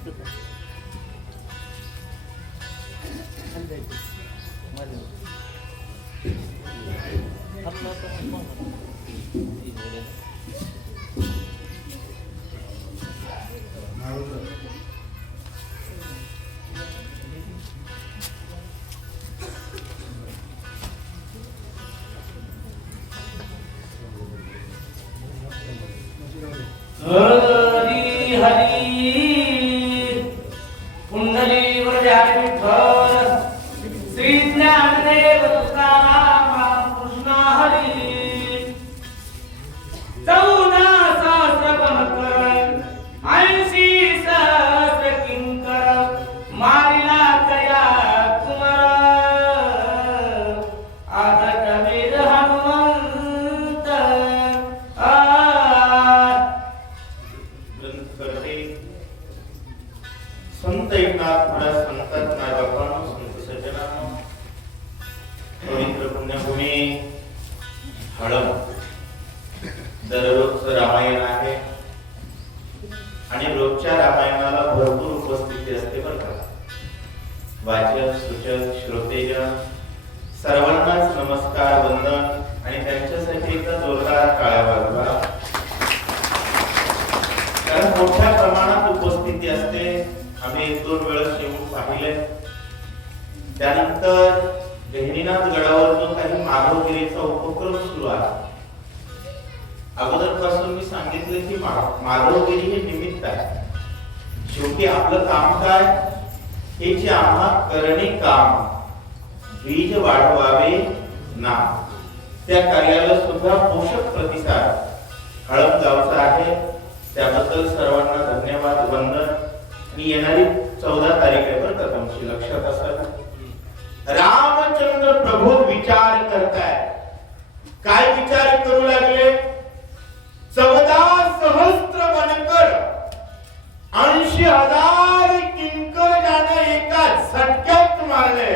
हरी हरी पुंडली वरजारी विठ्ठल श्री ज्ञानदेव तुकाराम कृष्ण हरी 14 सहस्र गणकर 80 सहस्र किंकर मारिला तया कुमार आता कबीर हनुमंत संत एकनाथ महाराज संतात नायबापांनो संत सज्जनांनो पवित्र पुण्यभूमी हळद दररोजचं रामायण आहे आणि रोजच्या रामायणाला भरपूर उपस्थिती असते बरं का. वाचक सूचक श्रोतेजन सर्वांनाच नमस्कार वंदन आणि त्यांच्यासाठी एक जोरदार टाळ्या वाजवा. कारण मोठ्या प्रमाणात उपस्थिती असते. आम्ही 1-2 वेळा येऊन पाहिले. त्यानंतर गहिनीनाथ गडावर जो काही माधवगिरीचा उपक्रम सुरू आहे, अगोदर पासून मी सांगितले की माधवगिरी हे निमित्त आहे. शेवटी आपलं काम काय, हे जे आम्हा करणे काम बीज वाढवावे ना, त्या कार्याला सुद्धा पोषक प्रतिसाद हळद गावचा आहे. त्याबद्दल सर्वांना धन्यवाद वंदन. मी येणारी 14 तारीख आहे बरं का, तुमची लक्षात असाल. रामचंद्र प्रभू विचार करताय. काय विचार करू लागले? 14 सहस्त्र वनकर 80,000 किंकर ज्याने एका झटक्यात मारले,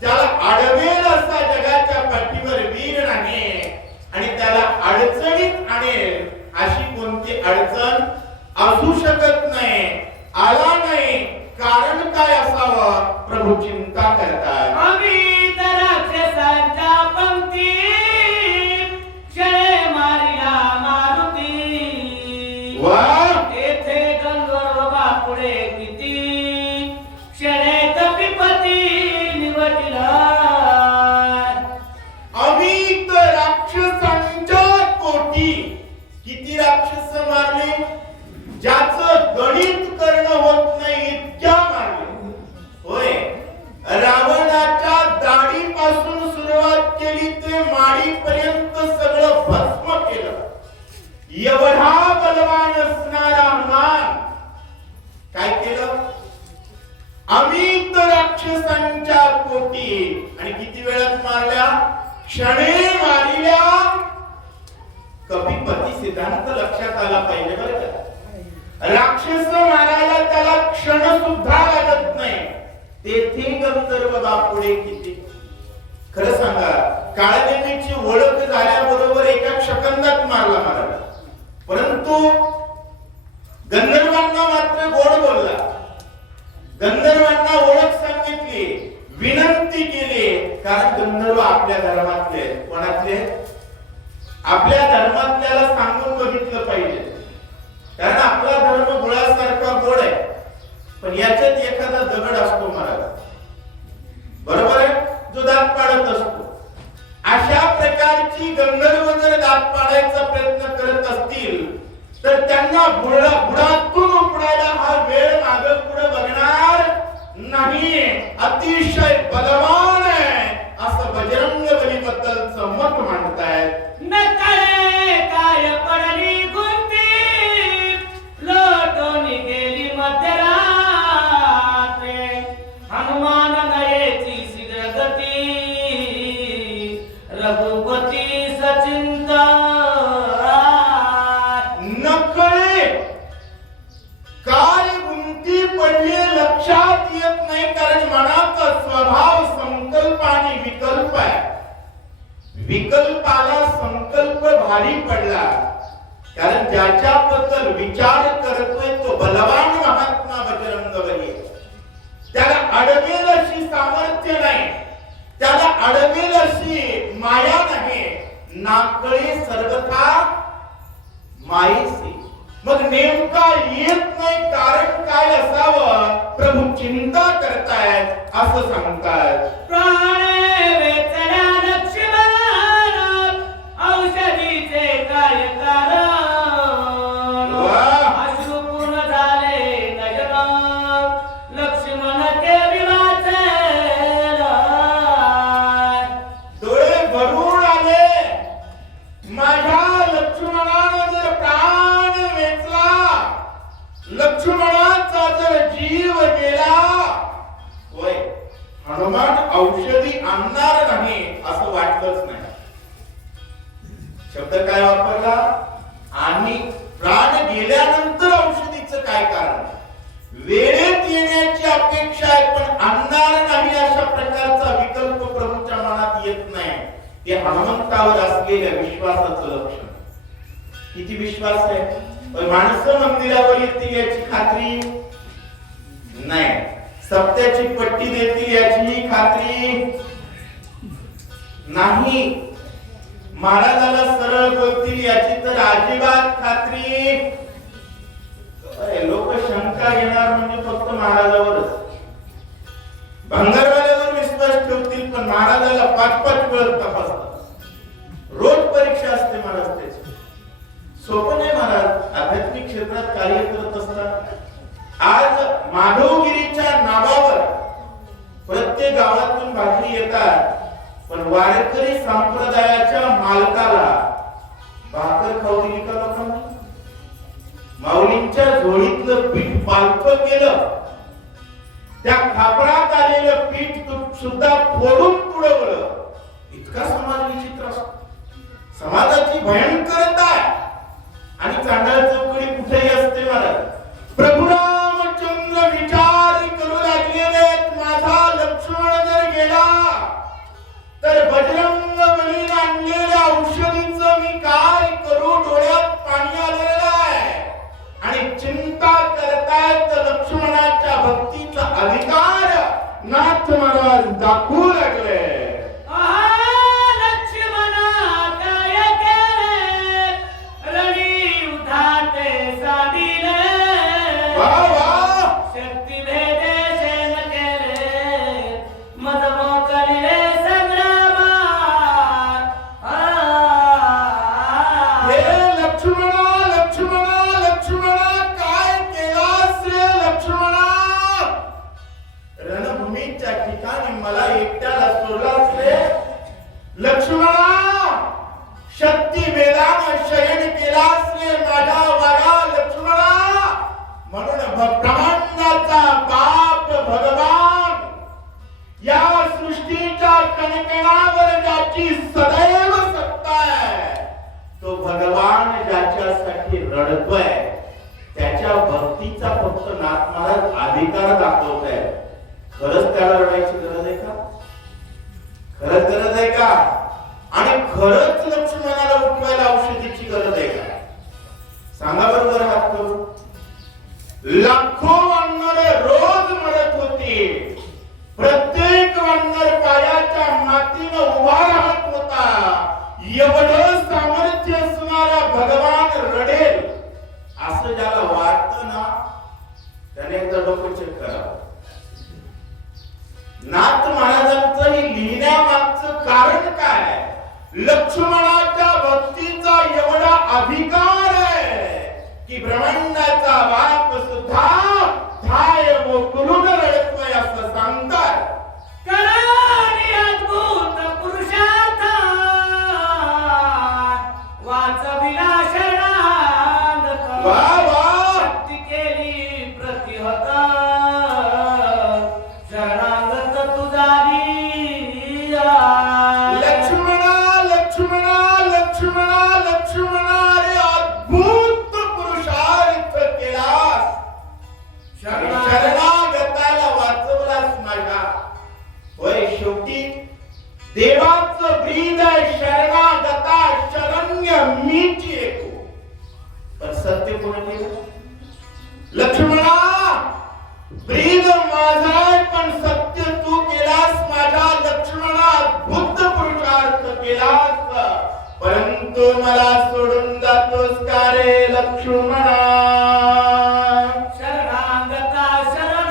त्याला अडवेल असा जगाच्या पाठीवर वीर नाही आणि त्याला अडचणीत आणेल अशी कोणती अडचण असू शकत नाही. आला नाही, कारण काय असावं? प्रभू चिंता करतात. आम्ही तर राक्षसांच्या पंक्तीत क्षणे मारिला मारुती. येथे गंधर्व बापुडे किती क्षणे कपिपती निवटिला. आम्ही तर राक्षसांच्या कोटी किती राक्षस मारले, ज्याचं गणित करणं होत नाही इतक्या मारले. होय, रावणाच्या दाढीपासून सुरुवात केली ते माडीपर्यंत सगळं भस्म केलं. एवढा बलवान असणारा हनुमान काय केलं? आम्ही तर राक्षसांच्या कोटी आणि किती वेळात मारल्या? क्षणे मारिल्या. कपिपती सिद्धांत लक्षात आला पाहिजे बरं का. राक्षस मारायला त्याला क्षण सुद्धा लागत नाही. तेथे गंधर्व बापुडे किती. खरं सांगा, काळनेमीची ओळख झाल्याबरोबर एका सेकंदात मारला महाराज. परंतु गंधर्वांना मात्र गोड बोलला. गंधर्वांना ओळख सांगितली, विनंती केली. कारण गंधर्व आपल्या धर्मातले. कोणातले? आपल्या धर्मातल्याला सांगून बघितलं पाहिजे. कारण आपला धर्म गुळासारखा गोड आहे, पण याच्यात एखादा दगड असतो महाराज, बरोबर आहे, जो दात पाडत असतो. अशा प्रकारची गंधर्व जर दात पाडायचा प्रयत्न करत असतील तर त्यांना बुडातून उपडायला हा वेळ मागे पुढे बघणार नाही. अतिशय बलवान आहे असं बजरंग बलीबद्दलचं मत मांडतायत. नकळे काय पडली गुंती लोटून गेली मध्यरात्रे. हनुमान नयेची शीघ्र गती रघुपती सचिंता. नकळे काय गुंती पडली लक्षात येत नाही. कारण मनाचा स्वभाव संकल्प आणि विकल्प आहे. विकल्पाला संकल्प भारी पडला. कारण ज्याच्याबद्दल विचार करतोय तो बलवान महात्मा चिंता करतायत असं सांगतात. प्राण वेचल्या लक्ष्मणानं, औषधीचे काय कारण? वाह! अश्रुपूर्ण झाले नयन, लक्ष्मण केली वाचेल. डोळे भरून आले. माझ्या लक्ष्मणानं जर प्राण वेचला, लक्ष्मणाचा जर जीव गेला, होय हनुमान औषधी आणणार नाही असं वाटलंच नाही. शब्द काय वापरला? आणि प्राण गेल्यानंतर औषधीचं काय कारण? वेळेत येण्याची अपेक्षा आहे पण आणणार नाही अशा प्रकारचा विकल्प प्रभूच्या मनात येत नाही. ते हनुमंतावर असलेल्या विश्वासाचं लक्षण. किती विश्वास आहे? पण माणसं मंदिरावर येतील याची खात्री नाही, सप्त्याची पट्टी देतील याचीही खात्री नाही, महाराजाला सरळ बोलतील याची तर अजिबात खात्री. लोक शंका घेणार म्हणजे फक्त महाराजावरच. भंगारवाल्यावर विश्वास ठेवतील पण महाराजाला 5-5 वेळ तपासतात. रोज परीक्षा असते महाराज त्याची. सोपं नाही महाराज आध्यात्मिक क्षेत्रात कार्य करत असतात. आज माधवगिरीच्या नावावर प्रत्येक गावातून भाकरी येतात पण वारकरी संप्रदायाच्या मालकाला भाकर खाऊ दिली का लोकांनी? माऊलींच्या झोळीतलं पीठ पालथं केलं, त्या खापरात आलेलं पीठ सुद्धा फोडून तुडवलं. इतका समाज विचित्र असतो. समाजाची भयंकरता आहे. आणि चांडाळ चौकडी कुठेही असते महाराज. प्रभू रामचंद्र विचार करू लागलेले, माझा लक्ष्मण जर गेला तर बजरंग बलीने आणलेल्या औषधीचं मी काय करू? डोळ्यात पाणी आलेलं आहे आणि चिंता करतायत. लक्ष्मणाच्या भक्तीचा अधिकार नाथ महाराज दाखवू लागले. त्याच्या भक्तीचा फक्त नाथ महाराज अधिकार दाखवताय. खरंच त्याला रडायची गरज आहे का? खरंच गरज आहे का? आणि खरंच लक्ष्मणाला उठवायला औषधीची गरज आहे का? सांगा बरोबर हात करून. लाखो वानरे रोज मरत होती. प्रत्येक वानर पायाच्या मातीनं उभा राहत होता. एवढं सामर्थ्य असणारा भगवान रडेल असं ज्याला वाटतं ना त्याने एकदा डोकं चेक करावं. नाथ महाराजांचं हे लिहिण्यामागचं कारण काय? लक्ष्मणाच्या भक्तीचा एवढा अधिकार आहे की ब्रह्मांडाचा बाप सुद्धा धाय मोकलून रडतोय असं सांगतात. करारी अद्भुत पुरुषार्थ, वाचविला शरणागत. वा वा. शक्ती केली प्रतिहत, शरणागत तुझारी. लक्ष्मणा लक्ष्मणा लक्ष्मणा लक्ष्मणा रे अद्भुत पुरुषार्थ केलास. शरणागताला वाचवलास माझ्या. होय शेवटी देवाचं ब्रीद शरणागता शरण्य मीची एकू. पण सत्य कोण केलं? लक्ष्मणा ब्रीद माझा आहे पण सत्य तू केलास माझ्या. लक्ष्मणा अद्भुत पुरुषार्थ केलास परंतु मला सोडून जातोस का रे लक्ष्मणा? शरणागता शरण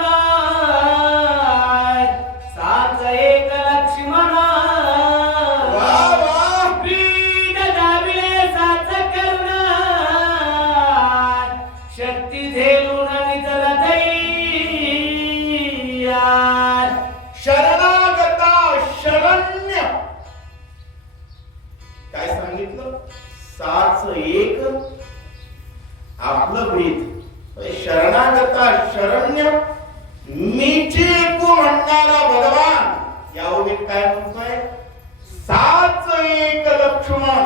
शरण्य काय सांगितलं? साच एक आपलं ब्रीद शरणागता शरण्य मीचे को म्हणणारा भगवान या ओळीत काय म्हणतोय? साच एक लक्ष्मण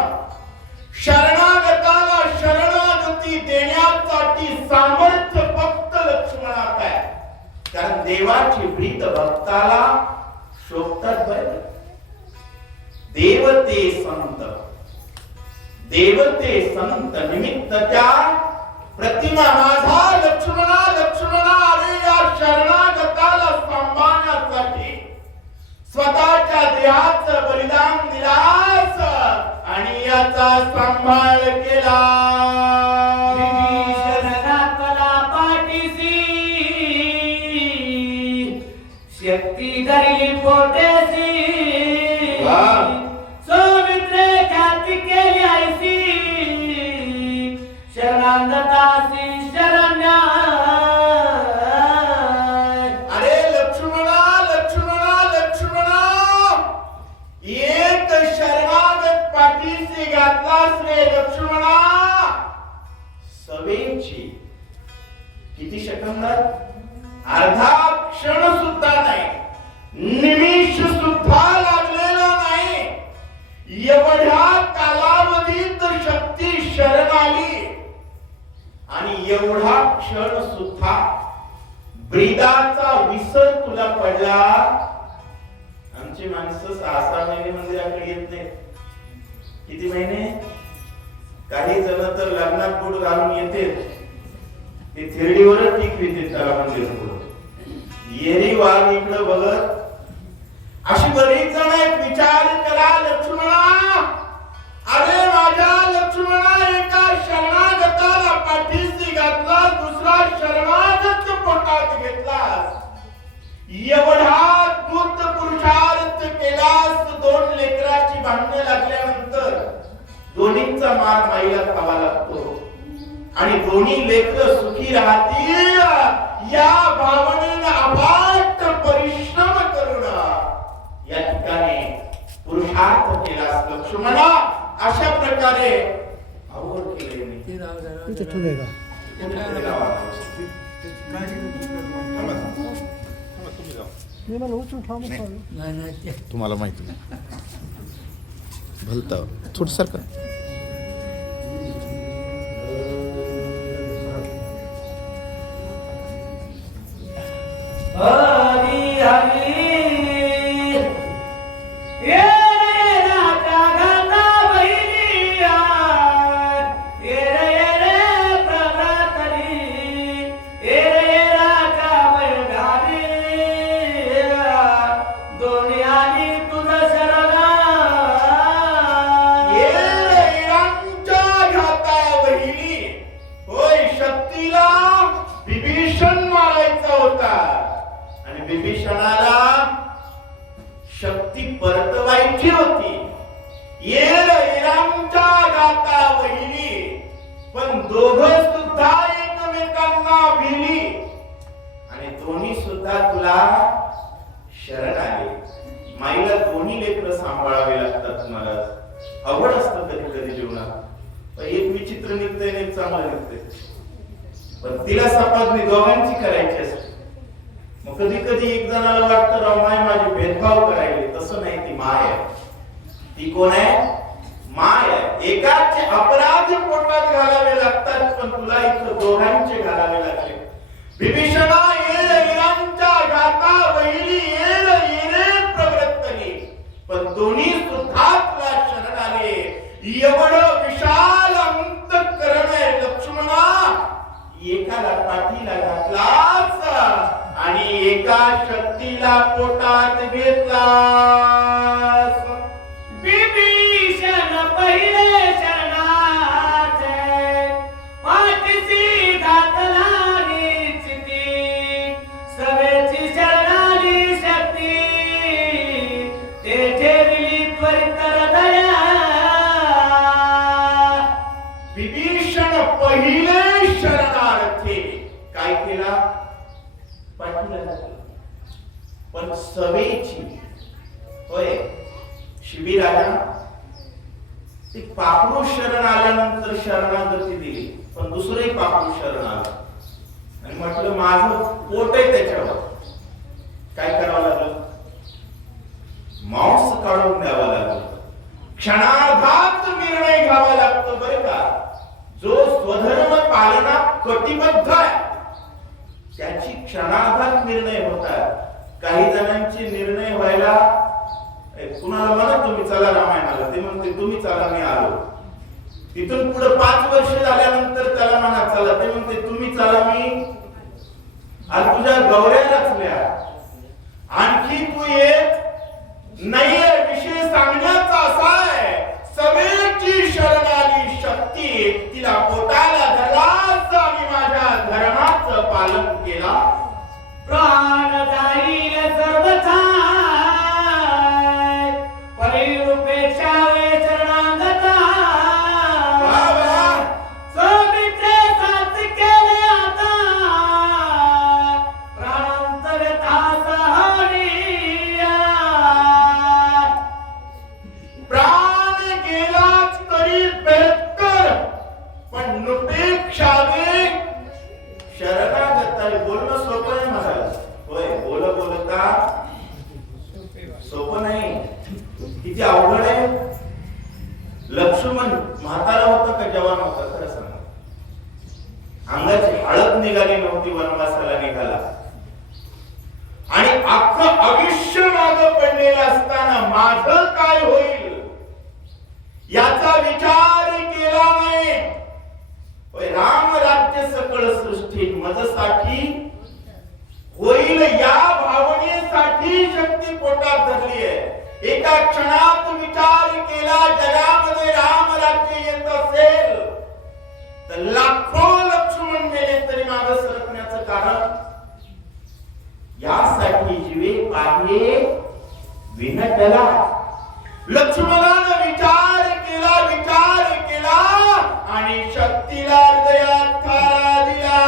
शरणागताला शरणागती देण्यासाठी सामर्थ्य फक्त लक्ष्मणात आहे. कारण देवाची प्रीत भक्ताला शोभतात बरं. देवते संत निमित्त त्या प्रतिमा माझा लक्ष्मणा लक्ष्मणा अरे या शरणागताला सांभाळण्यासाठी स्वतःच्या देहाचं बलिदान दिलास आणि याचा सांभाळ केला. विभीषणाला पाठीसी शक्ती धरली पोटेसी सौमित्रे ख्याती केली आयसी शरणागतासी शरण्या. अरे लक्ष्मणा लक्ष्मणा लक्ष्मणा एक शरणागत पाठीशी घातलास रे लक्ष्मणा. सवेची किती सेकंदात? अर्धा क्षण सुद्धा नाही, निमिष सुद्धा लागलेला नाही. एवढ्या कालावधीत शक्ती शरण आली आणि एवढा क्षण सुद्धा ब्रीदाचा विसर तुला पडला. आमची माणसं 6-6 महिने मंदिराकडे येत नाही. किती महिने? काही जण तर लग्नात बोट घालून येते ते थिरडीवरच टिकविते त्याला मंदिर पुढे येरी वाघ इकडं बघत. अशी बरीच जण आहेत. विचार करा लक्ष्मणा, अरे माझ्या लक्ष्मणा एका शरणागताला पाठीशी घातला, दुसरा शरणागत पोटात घेतलास, एवढा दूत पुरुषार्थ केलास. 2 लेकराची भांडणं लागल्यानंतर दोन्हींचा मार माईला खावा लागतो आणि दोन्ही लेकर सुखी राहतील या भावनेने अफाट परिश्रम करून या ठिकाणी पुरुषार्थ केलास लक्ष्मणा. अशा प्रकारे आवड केले तुम्हाला माहिती नाही भलता थोडं सारखं हरी हरी ये रे राजा गाता बहिरिया ये रे प्रभातरी ये रे राजा वैधारी दोन्ही तुझं शरणा. ये रांच्या घाता बहिणी. होय, शक्तीला विभीषण मारायचा होता आणि विभीषणाला शक्ती परतवायची होती. येल इरांच्या गाता वहिनी. पण दोघं सुद्धा एकमेकांना भिली आणि दोन्ही सुद्धा तुला शरण आले. माईला दोन्ही लेकरं सांभाळावे लागतात. तुम्हाला अवघड असतं कधी कधी जीवनात. एक विचित्र निघतंय आणि एक चांगलं निघतंय. पण तिला सापादणी दोघांची करायची असते. मग कधी कधी एक जणाला वाटतं राव माय माझे भेदभाव करायले. तसं नाही, ती माय आहे. ती कोण आहे? माय आहे. एकाचे अपराध पोटात घालावे लागतात पण तुला इथं दोघांचे घालावे लागले. विभीषणा येल इरांच्या गाता वहिली येल येरे प्रवृत्तली. पण दोन्ही सुद्धा तुला शरण आले. एवढं विशाल अंतःकरण आहे लक्ष्मणा. एकाला पाठीला घातलास आणि एका शक्तीला पोटात घेतलास. विभीषण पहिले शरणाचे पाठीसी घातला निश्चिती सवेची शरणाली शक्ती ते ठेवली त्वरित हृदया. विभीषण पहिले शरणार्थी काय केला? पाठीला घातला. पण सवेची होय शिबिराला ती पाखरू शरण आल्यानंतर शरणागती दिली, पण दुसरंही पाखरू शरण आलं आणि म्हटलं माझं पोट आहे त्याच्यावर, काय करावं लागलं? मांस काढून द्यावं लागलं. क्षणार्धात निर्णय घ्यावा लागतो बरं का. जो स्वधर्म पालनात कटिबद्ध आहे त्याची क्षणार्धात निर्णय होतात. काही जणांचे निर्णय व्हायला, कुणाला म्हणा तुम्ही चला रामायणाला, ते म्हणते तुम्ही चला मी आलो. तिथून पुढे 5 वर्ष झाल्यानंतर त्याला म्हणा चला, ते म्हणते तुम्ही चला मी आज तुझ्या गौऱ्या रचल्या, आणखी तू येत नाहीये. विषय सांगण्याचा असा आहे, समेची शरण आली शक्ती, तिला पोटाला धरलाच आणि माझ्या धर्माचं पालन केला. प्राण जाईल सर्वथा परिरूपेक्षा वे चरणागता. सोबीचे साथ केले आता प्राणांत व्यथा सहनिया. प्राण गेलाच तरी बेहत्तर, पण नुपेक्षावे शरणागत. बोलणं सोपं आहे महाराज, होय बोलता सोपं नाही, किती अवघड आहे. लक्ष्मण म्हातारा होता का जवान होता? खरं सांगा. अंगाची हळद निघाली नव्हती, वनवासाला निघाला आणि अख्खं आयुष्य मागं पडलेलं असताना माझं काय होईल याचा विचार केला नाही. राम राज्य सकळ सृष्टी मजसाठी होईल या भावनेसाठी शक्ती पोटात धरली आहे. एका क्षणात विचार केला, जगामध्ये राम राज्य येत असेल तर लाखो लक्ष्मण मेले तरी मागे सरकण्याचं कारण. यासाठी जीवे पाहे विनटला. लक्ष्मणाने विचार केला आणि शक्तीला हृदयात थारा दिला.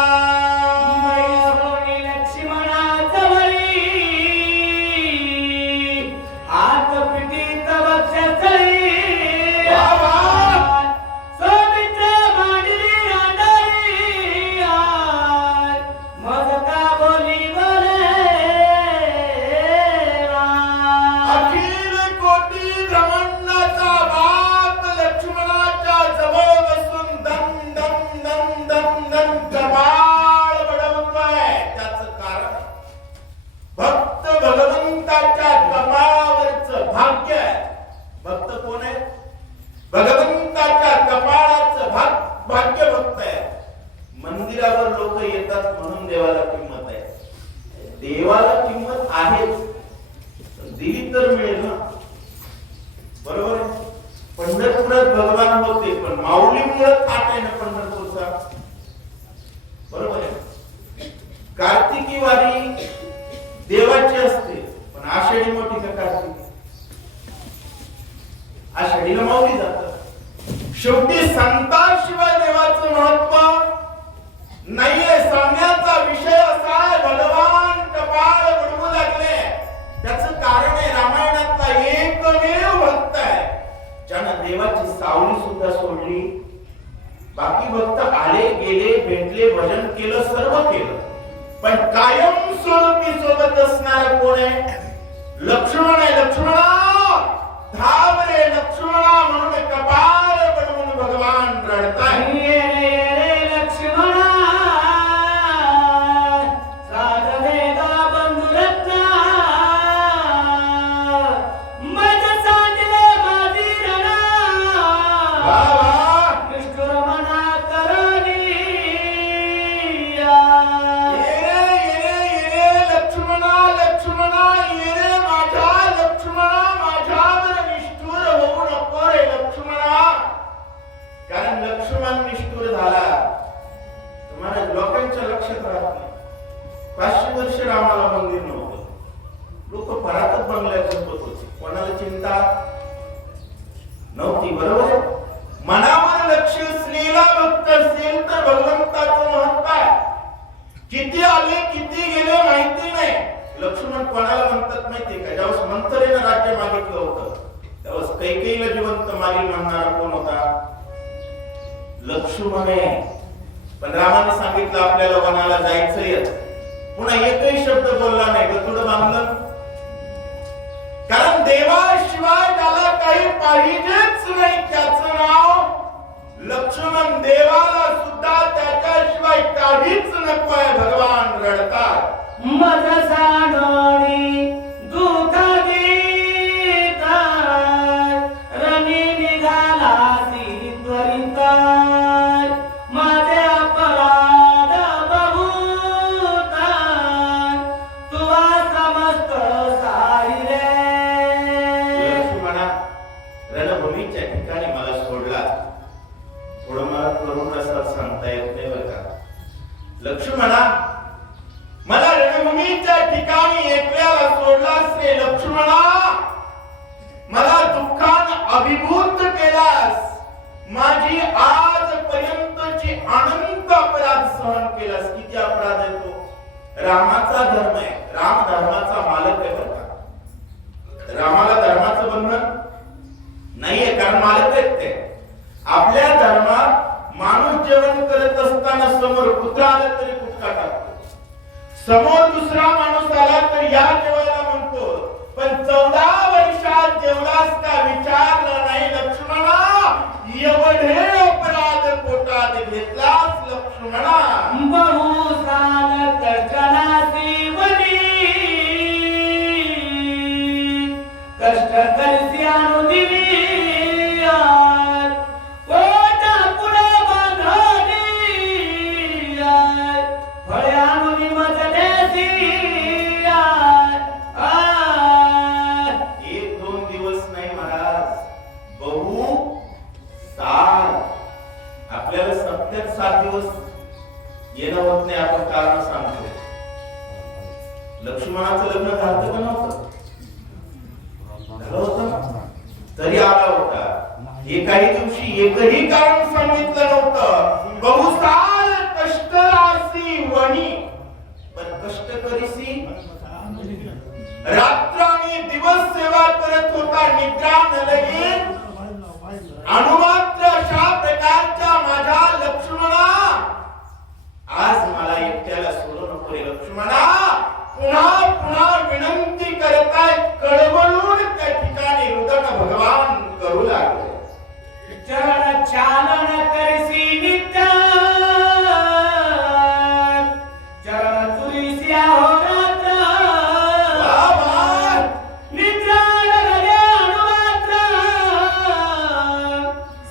भगवंताच्या कपाळाचं भाग्य भक्त आहे. मंदिरावर लोक येतात म्हणून देवाला किंमत आहे. देवाला किंमत आहेच, दिली तर मिळेल ना, बरोबर आहे. पंढरपुरात भगवान होते, पण माऊलीमुळे थाट आहे ना पंढरपूरचा, बरोबर आहे. कार्तिकी वारी देवाची असते, पण आषाढी मोठी का कार्तिकी? आषाढीला माऊली जातात. शेवटी संताशिवाय देवाचं महत्व नाहीये. सांगण्याचा विषय असा आहे, भगवान कपाळ बुडवू लागले. त्याचं कारण आहे, रामायणातला एकमेव भक्त आहे ज्यानं देवाची सावली सुद्धा सोडली. बाकी भक्त आले गेले, भेटले, भजन केलं, सर्व केलं, पण कायम स्वरूपी सोबत असणारा कोण आहे? लक्ष्मण आहे. लक्ष्मणा धाव रे लक्ष्मणा म्हणून कपाळ बनवून भगवान रडताय. लक्ष्मणा साधवेदा बंधुरत्ना मज सांडले माझी रणा. निष्ठुर मना करणी ये लक्ष्मणा लक्ष्मणा ये रे माझ्या लक्ष्मणा, माझ्यावर निष्ठुर होऊ नको रे लक्ष्मणा. कारण लक्ष्मण निष्ठुर झाला. तुम्हाला लोकांच्या लक्षात राहत नाही. 500 वर्ष रामाला मंदिर नव्हतं, लोक परातच बंगल्यात झोपत होते, कोणाला चिंता नव्हती, बरोबर आहे. मनावर लक्ष असलेला भक्त असेल तर भगवंताचं महत्व आहे. किती आले किती गेले माहिती नाही. लक्ष्मण कोणाला म्हणतात माहितीये का? ज्यावेळेस मंथरेनं राज्य मागितलं होतं तेव्हा कैकेयीला जिवंत मारी म्हणणारा कोण होता? लक्ष्मण आहे. पण रामाने सांगितलं आपल्याला वनाला जायचंय. पुन्हा एकही शब्द बोलला नाही, गतुडं बांधलं. कारण देवाशिवाय त्याला काही पाहिजेच नाही. त्याचं नाव लक्ष्मण. देवाला सुद्धा त्याच्याशिवाय काहीच नकोय. भगवान रडतात. मज सांगणी दुःख देता रणी निघालासी त्वरित माझे अपराध बहुत तुवा समस्त सारी रे. लक्ष्मणा, रणभूमीच्या ठिकाणी मला सोडला. थोडं मला करून असं सांगता येत नाही बरं का. लक्ष्मणा, मला रणभूमीच्या ठिकाणी एकट्याला सोडलास रे लक्ष्मणा. मला दुःखाने अभिभूत केलास. माझी आजपर्यंतची अनंत अपराध सहन केलास. किती अपराध आहे तो? रामाचा धर्म आहे. राम धर्माचा मालक आहे बरं का. रामाला धर्माचं बंधन नाहीये, कारण मालक आहेत ते. आपल्या धर्मात माणूस जेवण करत असताना समोर कुत्रा आला तरी कुटका टाकतो. समोर दुसरा माणूस आला तर या जेवायला म्हणतो. पण 14 वर्षात जेवलास का विचारलं नाही लक्ष्मणा. एवढे अपराध पोटात घेतलास लक्ष्मणा. बहु साल कष्टनासी वनी कष्ट करसी अनुदिनी पोटा पुढे बांधणी फळे अनुनी मजलेसी. 1-2 दिवस नाही महाराज, बहु साल. आपल्याला 7 दिवस येणं होत नाही. आपण कारण सांगतो. लक्ष्मणाचं लग्न झालं का नव्हतं? झालं होतं, तरी आला होता. एकाही दिवशी एकही कारण सांगितलं नव्हतं. बहुसाल कष्टरासी वणी. पण कष्ट करीसी रात्र आणि दिवस सेवा करत होता. निद्रा न लगे अनुमात्र अशा प्रकारच्या माझ्या लक्ष्मणा. आज मला एकट्याला सोडू नको रे लक्ष्मणा. पुन्हा पुन्हा विनंती करताय. कळवळून त्या ठिकाणी रुदन भगवान करू लागले. चरण चालन करसी नित्य चरण तुरीसी अहोरात्र निद्रा लगे अनुमात्र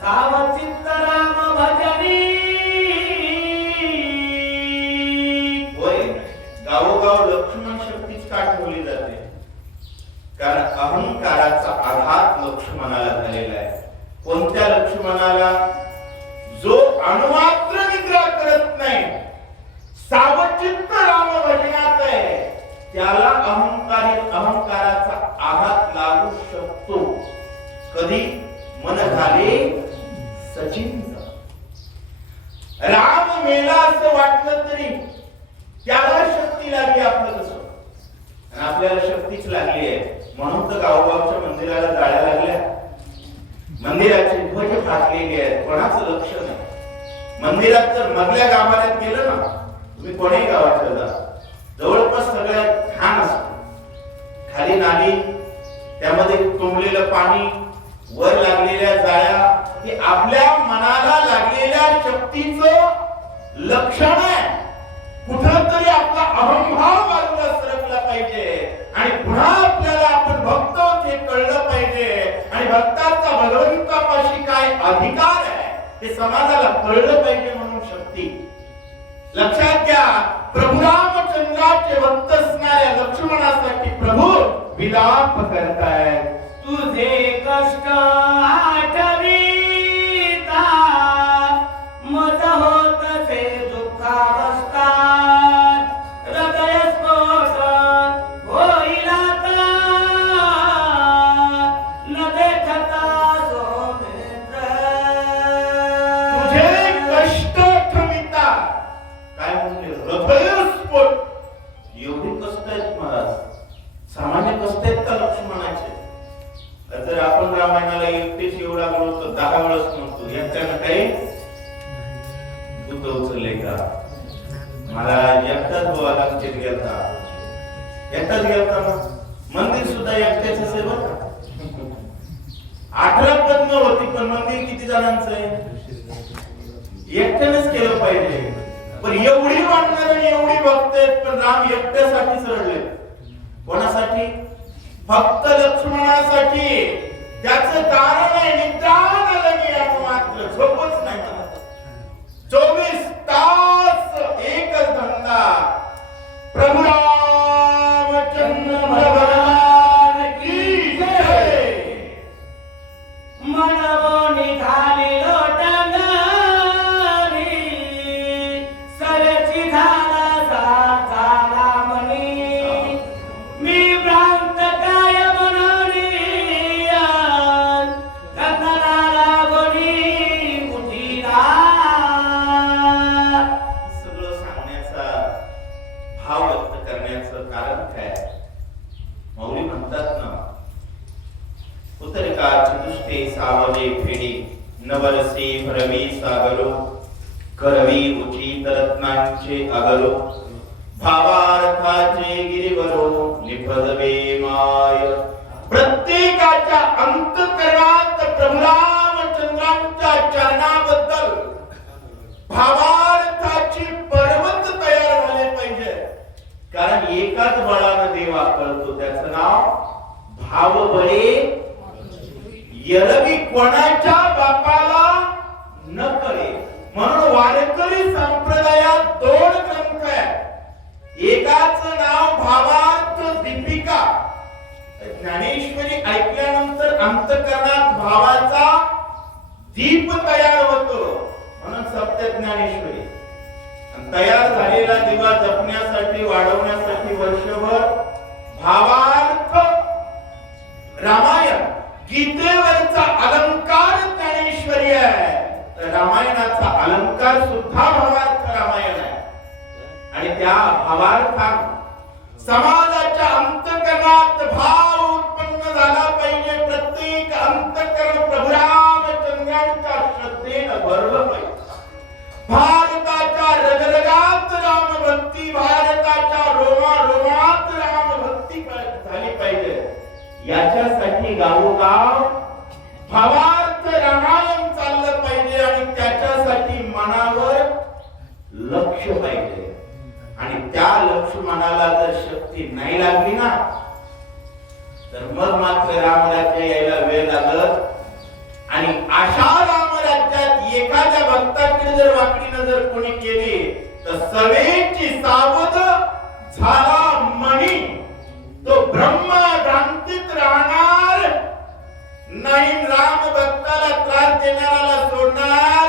सावचित्त राम भजनी. होय, गावोगाव लक्ष्मण शक्तीच का ठेवली जाते? कारण अहंकाराचा आघात लक्ष्मणाला झालेला आहे. कोणत्या लक्ष्मणाला? जो अणुमात्र निद्रा करत नाही, सावचित्त राम भजनात आहे, त्याला अहंकाराचा आघात लागू शकतो. कधी? मन झाले सचिंत. राम मेला असं वाटलं तरी त्याला शक्ती लागली. आपलं कसं? आणि आपल्याला शक्तीच लागली आहे. म्हणून तर गावोगावच्या मंदिराला जाळ्या लागल्या. मंदिराचे ध्वज फाटलेले आहेत. कोणाचं लक्ष नाही. मंदिरात जर मधल्या गाभाऱ्यात गेलं ना, तुम्ही कोणीही गावात जा, जवळपास सगळ्यात घाण असतो. खाली नाली, त्यामध्ये तुंबलेलं पाणी, वर लागलेल्या जाळ्या, हे आपल्या मनाला लागलेल्या शक्तीचं लक्षण आहे. कुठंतरी आपला अहंभाव बाजूला सरकला पाहिजे आणि पुन्हा आपल्याला आपण भक्त हे कळलं पाहिजे. आणि भक्ताचा भगवंतापाशी काय अधिकार आहे हे समाजाला कळलं पाहिजे. म्हणून शक्ती लक्षात घ्या. प्रभू रामचंद्राचे भक्त असणाऱ्या लक्ष्मणासाठी प्रभू विलाप करतायत. तुझे कष्ट आठवीता मज होतसे दुःखावस्था हृदय स्फोट होईल आता न देखता सौमित्र. तुझे कष्ट ठमिता. काय म्हणजे? हृदयस्फोट. एवढी कष्ट आहेत महाराज? सामान्य कष्ट आहेत का लक्ष्मणाचे? जर आपण एकटाच गेलता ना, मंदिर सुद्धा एकट्याच आहे बरं का. 18 पद्म होती पण मंदिर किती जणांचं आहे? एकट्यानेच केलं पाहिजे. पण एवढी वाढणार आणि एवढी भक्त आहेत पण राम एकट्यासाठीच रडले. कोणासाठी? फक्त लक्ष्मणासाठी. त्याचं कारण आहे निदान आलं की आपण मात्र झोपच नाही मला. 24 तास एकच धंदा. प्रभू रामचंद्र भगवान की जय. मनवो निघाली लोटंगणी, सरची झाला मनी. मी भ्रांत काय म्हणूनी, कंदनाला गोडी उठीला. सगळं सांगण्याचा भाव व्यक्त करण्याचं कारण काय? मौली म्हणतात ना, उतरिका चतुष्टे सावले फेडी, नवरसे भरवी सागरो, करवी उचित रत्नांचे अगरो, भावार्थाचे गिरिवरो निपदवे माय. प्रत्येकाच्या अंतःकरणात प्रभू रामचंद्रांच्या चरणाबद्दल भावार्थाची पर्वत तयार झाले पाहिजे. कारण एकाच बळानं देव आकळतो, त्याचं नाव भावबळे. यरवी कोणाच्या बापाला न कळे म्हणून वारकरी संप्रदायात 2 ग्रंथ आहेत. एकाच नाव भावार्थ दीपिका. ज्ञानेश्वरी ऐकल्यानंतर अंतःकरणात भावाचा दीप तयार होतो म्हणून सप्त ज्ञानेश्वरी. तयार झालेला दिवा जपण्यासाठी वाढवण्यासाठी वर्षभर भावार्थ रामायण. गीतेवरचा अलंकार ज्ञानेश्वरी आहे, तर रामायणाचा अलंकार सुद्धा भावार्थ रामायण आहे. आणि त्या भावार्थात समाजाच्या अंतःकरणात भाव उत्पन्न झाला पाहिजे. प्रत्येक अंतःकरण प्रभू रामचंद्रांच्या श्रद्धेनं भरलं पाहिजे. भारताच्या रगरगात रामभक्ती, भारताच्या रोमारोमात रामभक्ती झाली पाहिजे. याच्यासाठी गावोगाव भावार्थ रामायण चाललं पाहिजे आणि त्याच्यासाठी मनावर लक्ष पाहिजे. आणि त्या लक्ष मनाला जर शक्ती नाही लागली ना, तर मग मात्र रामराज्य यायला वेळ लागत. आणि अशा रामराज्यात एखाद्या भक्ताकडे जर वाकडी नजर कोणी केली तर सवेची सावध झाला मणी. तो ब्रह्म भ्रांतीत राहणार नाही. राम भक्ताला त्रास देणाऱ्याला सोडणार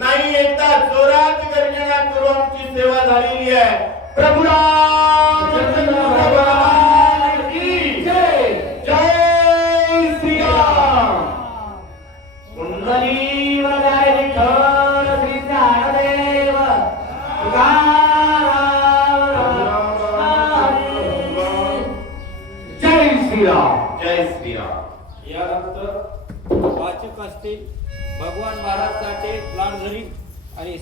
नाही. एकदा जोरात गर्जना करू आमची सेवा झालेली आहे. प्रभू रामचंद्र भगवान की जय. जय श्री राम. कुंडली वगाय विठ्ठल श्री ज्ञानदेव तुकाराम. जय श्रीराम. जय श्रीराम. यानंतर वाचक असतील भगवान महाराज साठे, लाडझरी आणि